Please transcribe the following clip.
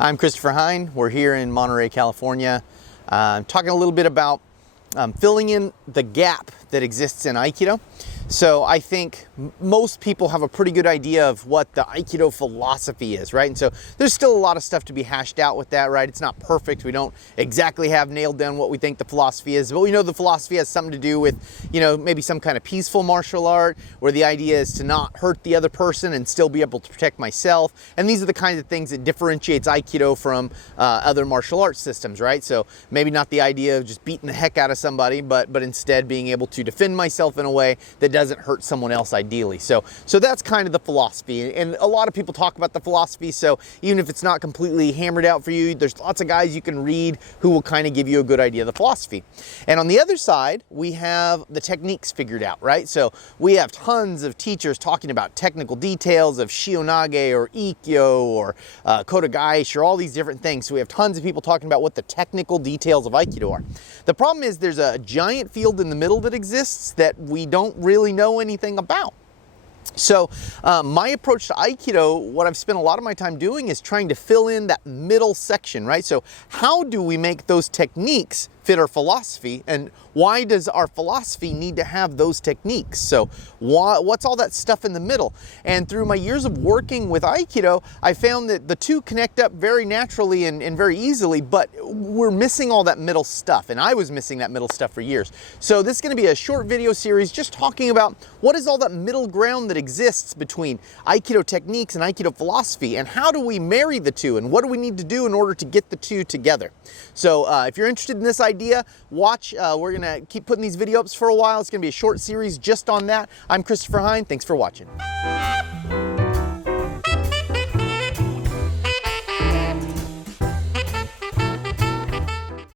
I'm Christopher Hein. We're here in Monterey, California, talking a little bit about filling in the gap that exists in Aikido. So I think most people have a pretty good idea of what the Aikido philosophy is, right? And so there's still a lot of stuff to be hashed out with that, right? It's not perfect. We don't exactly have nailed down what we think the philosophy is, but we know the philosophy has something to do with, maybe some kind of peaceful martial art where the idea is to not hurt the other person and still be able to protect myself. And these are the kinds of things that differentiates Aikido from other martial arts systems, right? So maybe not the idea of just beating the heck out of somebody, but instead being able to defend myself in a way that doesn't hurt someone else ideally. So that's kind of the philosophy. And a lot of people talk about the philosophy. So even if it's not completely hammered out for you, there's lots of guys you can read who will kind of give you a good idea of the philosophy. And on the other side, we have the techniques figured out, right? So we have tons of teachers talking about technical details of shionage or ikkyo or kodagaishi or all these different things. So we have tons of people talking about what the technical details of Aikido are. The problem is there's a giant field in the middle that exists that we don't really know anything about. So my approach to Aikido, what I've spent a lot of my time doing is trying to fill in that middle section, right? So how do we make those techniques fit our philosophy, and why does our philosophy need to have those techniques? So what's all that stuff in the middle? And through my years of working with Aikido, I found that the two connect up very naturally and very easily, but we're missing all that middle stuff, and I was missing that middle stuff for years. So this is going to be a short video series just talking about what is all that middle ground that exists between Aikido techniques and Aikido philosophy, and how do we marry the two, and what do we need to do in order to get the two together. So if you're interested in this idea, watch. We're going to keep putting these video ups for a while. It's going to be a short series just on that. I'm Christopher Hein. Thanks for watching.